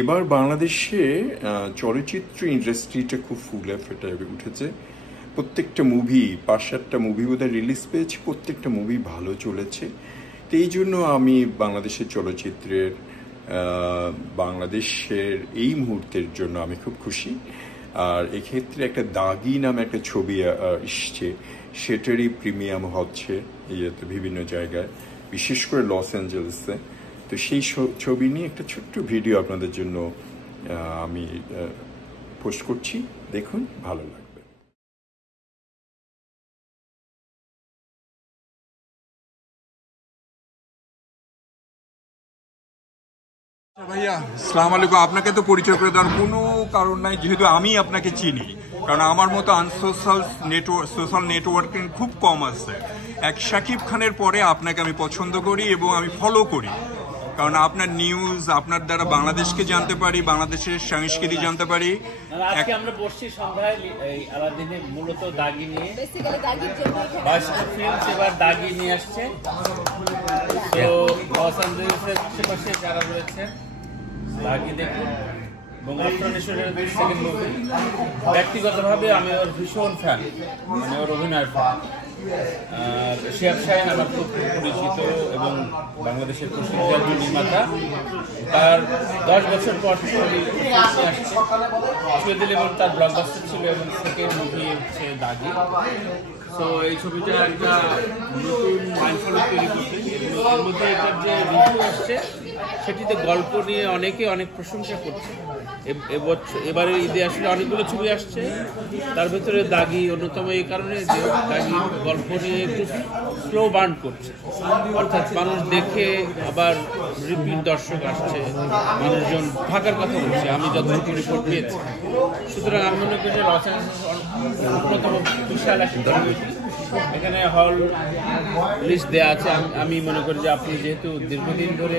এবার বাংলাদেশে চলচ্চিত্র ইন্ডাস্ট্রিটা খুব ফুলে ফেটে উঠেছে। প্রত্যেকটা মুভি ৫-৭টা মুভি বোধহয় রিলিজ পেয়েছে, প্রত্যেকটা মুভি ভালো চলেছে। তো এই জন্য আমি বাংলাদেশের চলচ্চিত্রের বাংলাদেশের এই মুহূর্তের জন্য আমি খুব খুশি। আর এক্ষেত্রে একটা দাগি নামে একটা ছবি এসছে, সেটারই প্রিমিয়াম হচ্ছে বিভিন্ন জায়গায়, বিশেষ করে লস অ্যাঞ্জেলেসে। তো সেই ছবি নিয়ে একটা ছোট্ট ভিডিও আপনাদের জন্য আমি পোস্ট করছি, দেখুন, ভালো লাগবে। ভাইয়া আসসালামু আলাইকুম। আপনাকে তো পরিচয় করে দেওয়ার কোনো কারণ নাই, যেহেতু আমি আপনাকে চিনি। কারণ আমার মতো সোশ্যাল নেটওয়ার্কিং খুব কম আছে। এক শাকিব খানের পরে আপনাকে আমি পছন্দ করি এবং আমি ফলো করি, কারণ আপনার নিউজ, আপনার দ্বারা বাংলাদেশকে জানতে পারি, বাংলাদেশের সংস্কৃতি জানতে পারি। আজকে আমরা বসছি সন্ধ্যায় এই আলাদিনে মূলত দাগি নিয়ে, ফিল্মস এবার দাগি নিয়ে আসছে। তো লস অ্যাঞ্জেলেসের আশেপাশে যারা রয়েছেন দাগি দেখুন, সেকেন্ড মুভি। ব্যক্তিগতভাবে আমি ওর ভীষণ ফ্যান, মানে ওর অভিনয়ের ফ্যান। আর শিহাব শাহীন আমার খুব পরিচিত এবং বাংলাদেশের প্রসিদ্ধ নির্মাতা। তার 10 বছর পর ছবি আসছে শহীদুল, এবং তার ব্লকবাস্টার ছিল, এবং সেকেন্ড মুভি হচ্ছে দাগি। তো এই ছবিটা একটা নতুন মাইলফলক তৈরি করছে। এর মধ্যে এটার যে রিভিউ আসছে সেটিতে গল্প নিয়ে অনেকে অনেক প্রশংসা করছে। এবারে ঈদে আসলে অনেকগুলো ছবি আসছে, তার ভেতরে দাগি অন্যতম, এই কারণে যে দাগি গল্প নিয়ে একটু স্লো বার্ন করছে, অর্থাৎ মানুষ দেখে আবার রিপিট দর্শক আসছে, মানুষজন থাকার কথা বলছে, আমি যতটুকু রিপোর্ট পেয়েছি। সুতরাং আমি মনে করি যে লস অ্যাঞ্জেলেস অন্যতম বিশাল একটা কমিউনিটি, এখানে হল লিস্ট দেওয়া আছে। আমি মনে করি যে আপনি যেহেতু দীর্ঘদিন ধরে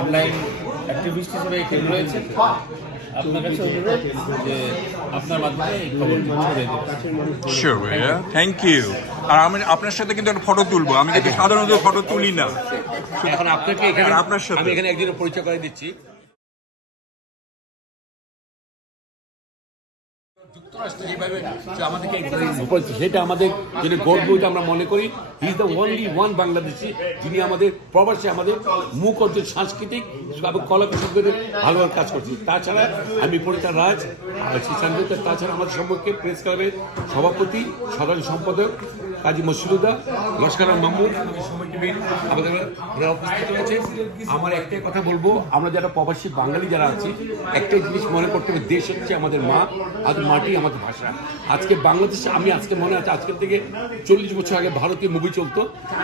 অনলাইন অ্যাক্টিভিস্ট হিসেবে এখানে রয়েছেন, আপনার কাছে অনুরোধ যে আপনার মাধ্যমে এই খবরটি ছড়িয়ে দেবেন। শিওর ভাইয়া, থ্যাংক ইউ। আর আমি আপনার সাথে কিন্তু একটা ফটো তুলবো, আমি কিন্তু সাধারণত ফটো তুলি না। এখন আপনাকে এখানে আপনার সাথে আমি এখানে একজনের পরিচয় করে দিচ্ছি। যুক্তরাষ্ট্র যেভাবে আমাদেরকে সেটা আমাদের যেটা গর্ব, আমরা মনে করি he is the only one Bangladeshi যিনি আমাদের প্রবাসে আমাদের মুখ অর্জন সাংস্কৃতিক এবং কলা কুশলীদের ভালোভাবে কাজ করছি। তাছাড়া আমি পরিচার রাজ, তাছাড়া আমাদের সম্পর্কে প্রেস ক্লাবের সভাপতি, সাধারণ সম্পাদক কাজী মসিরুদ্দা, লস্কর মাহমুদ আমাদের উপস্থিত রয়েছে। আমার একটাই কথা বলবো, আমরা যারা প্রবাসী বাঙালি যারা আছি, একটাই জিনিস মনে করতে হবে, দেশ হচ্ছে আমাদের মা, আমাদের মাটি, আমাদের ভাষা। আজকে বাংলাদেশে আমি আজকে মনে আছে আজকের থেকে 40 বছর আগে ভারতীয় মুভি চলতো,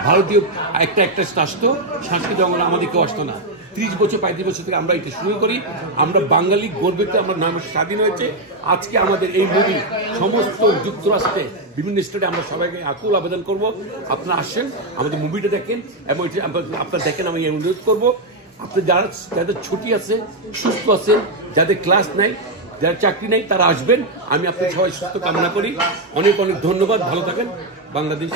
ভারতীয় একটা আসতো, সাংস্কৃতিক অঙ্গনে আমাদের কেউ আসতো না। 30 বছর 35 বছর থেকে আমরা এটা শুরু করি। আমরা বাঙালি গর্বিত, আমরা 9 মাস স্বাধীন হয়েছে। আজকে আমাদের এই মুভি সমস্ত যুক্তরাষ্ট্রে বিভিন্ন স্টেটে আমরা সবাইকে আকুল আবেদন করব, আপনারা আসেন, আমাদের মুভিটা দেখেন, এবং আপনারা দেখেন। আমি অনুরোধ করবো, আপনি যাদের ছুটি আছে, সুস্থ আছে, যাদের ক্লাস নাই, যারা চাকরি নেই, তারা আসবেন। আমি আপনার সবাই সুস্থ কামনা করি। অনেক অনেক ধন্যবাদ, ভালো থাকেন। বাংলাদেশ